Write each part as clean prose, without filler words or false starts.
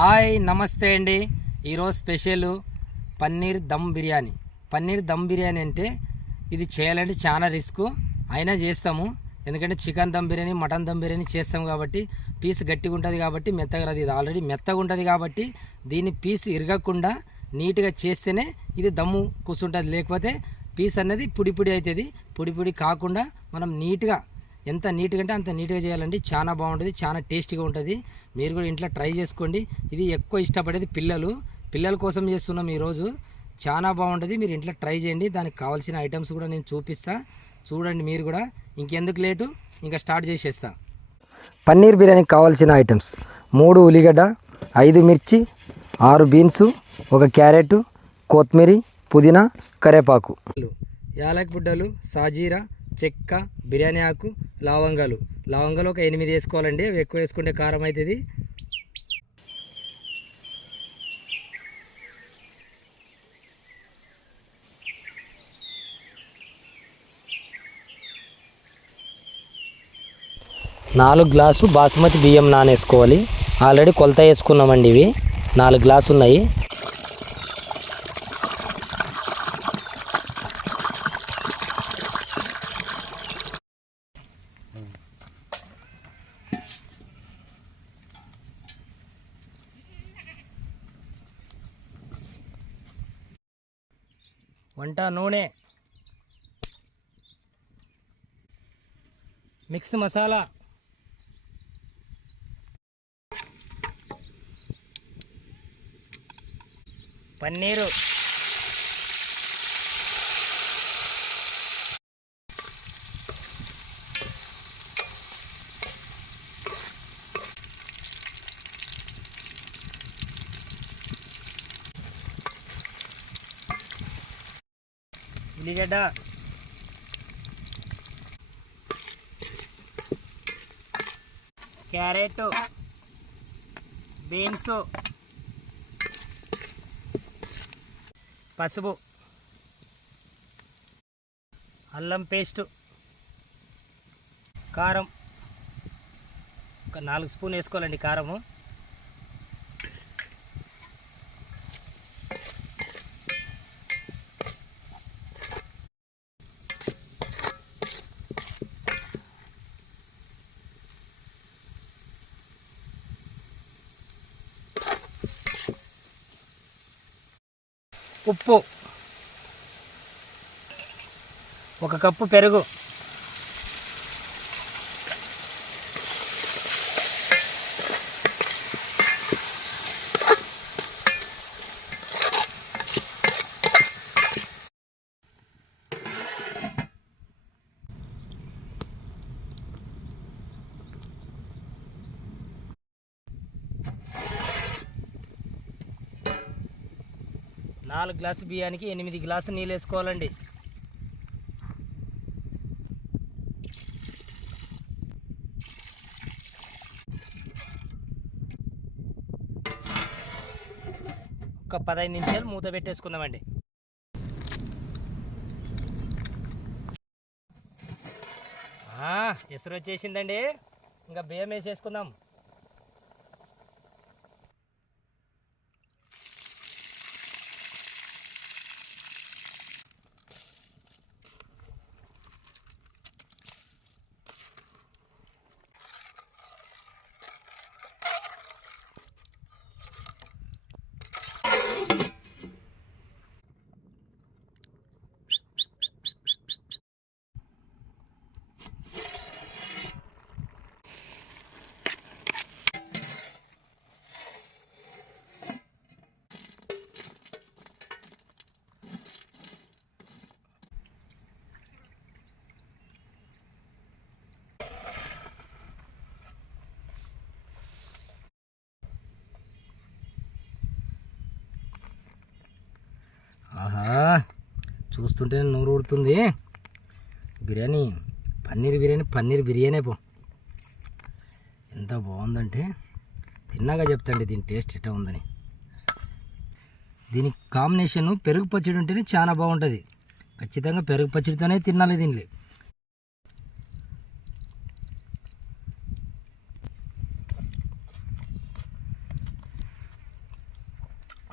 Hi నమస్తే అండి. ఈరోజు స్పెషల్ పన్నీర్ దమ్ బిర్యానీ. పన్నీర్ దమ్ బిర్యానీ అంటే ఇది చేయాలంటే చాలా రిస్క్, అయినా చేస్తాము. ఎందుకంటే చికెన్ దమ్ బిర్యానీ, మటన్ దమ్ బిర్యానీ చేస్తాం కాబట్టి పీస్ గట్టిగా ఉంటుంది, కాబట్టి మెత్తగా రాదు. ఇది ఆల్రెడీ మెత్తగా ఉంటుంది కాబట్టి దీన్ని పీస్ ఇరగకుండా నీట్గా చేస్తేనే ఇది దమ్ము కూర్చుంటుంది. లేకపోతే పీస్ అన్నది పొడి పొడి అవుతుంది. పొడి పొడి కాకుండా మనం నీట్గా, ఎంత నీట్గా అంటే అంత నీట్గా చేయాలండి. చాలా బాగుంటుంది, చాలా టేస్టీగా ఉంటుంది. మీరు కూడా ఇంట్లో ట్రై చేసుకోండి. ఇది ఎక్కువ ఇష్టపడేది పిల్లల కోసం చేస్తున్నాం ఈరోజు. చాలా బాగుంటుంది, మీరు ఇంట్లో ట్రై చేయండి. దానికి కావాల్సిన ఐటమ్స్ కూడా నేను చూపిస్తా, చూడండి మీరు కూడా. ఇంకెందుకు లేటు, ఇంకా స్టార్ట్ చేసేస్తా. పన్నీర్ బిర్యానీకి కావాల్సిన ఐటమ్స్: 3 ఉల్లిగడ్డ, 5 మిర్చి, 6 బీన్స్, 1 క్యారెట్, కొత్తిమీర, పుదీనా, కరివేపాకు, యాలక్ బుడ్డలు, సాజీరా, చెక్క, బిర్యానీ ఆకు, లవంగాలు ఒక 8 వేసుకోవాలండి. అవి ఎక్కువ వేసుకుంటే కారం అవుతుంది. నాలుగు గ్లాసు బాస్మతి బియ్యం నానేసుకోవాలి. ఆల్రెడీ కొలత వేసుకున్నామండి. ఇవి 4 గ్లాసు ఉన్నాయి. వంట నూనె, మిక్స్ మసాలా, పన్నీరు, ఉల్లిగడ్డ, క్యారెట్, బీన్స్, పసుపు, అల్లం పేస్టు, కారం ఒక 4 స్పూన్ వేసుకోవాలండి కారము. ఉప్పు, 1 కప్పు పెరుగు, నాలుగు గ్లాసు బియ్యానికి 8 గ్లాసు నీళ్ళు వేసుకోవాలండి. ఒక 15 నిమిషాలు మూత పెట్టేసుకుందామండి. ఎసురు వచ్చేసిందండి. ఇంకా బియ్యం వేసేసుకుందాం. ఆహా, చూస్తుంటే నోరు ఊడుతుంది. బిర్యానీ, పన్నీర్ బిర్యానీ పో, ఎంత బాగుందంటే తిన్నాగా చెప్తాండి దీని టేస్ట్ ఎట్లా ఉందని. దీనికి కాంబినేషను పెరుగు పచ్చడి ఉంటేనే చాలా బాగుంటుంది. ఖచ్చితంగా పెరుగు పచ్చడితోనే తినాలి దీనిలో.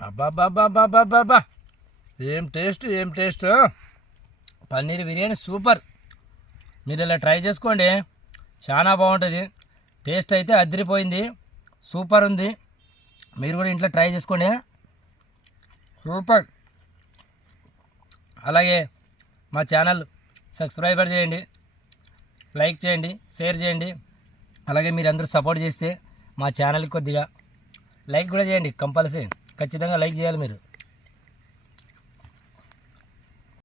అబ్బాబ్బాబ్బాబ్బాబ్బా, ఏం టేస్ట్ పన్నీర్ బిర్యానీ సూపర్. మీరు ఇలా ట్రై చేసుకోండి, చాలా బాగుంటుంది. టేస్ట్ అయితే అదిరిపోయింది, సూపర్ ఉంది. మీరు కూడా ఇంట్లో ట్రై చేసుకోండి, సూపర్. అలాగే మా ఛానల్ సబ్స్క్రైబర్ చేయండి, లైక్ చేయండి, షేర్ చేయండి. అలాగే మీరు అందరూ సపోర్ట్ చేస్తే మా ఛానల్కి కొద్దిగా లైక్ కూడా చేయండి, కంపల్సరీ ఖచ్చితంగా లైక్ చేయాలి మీరు.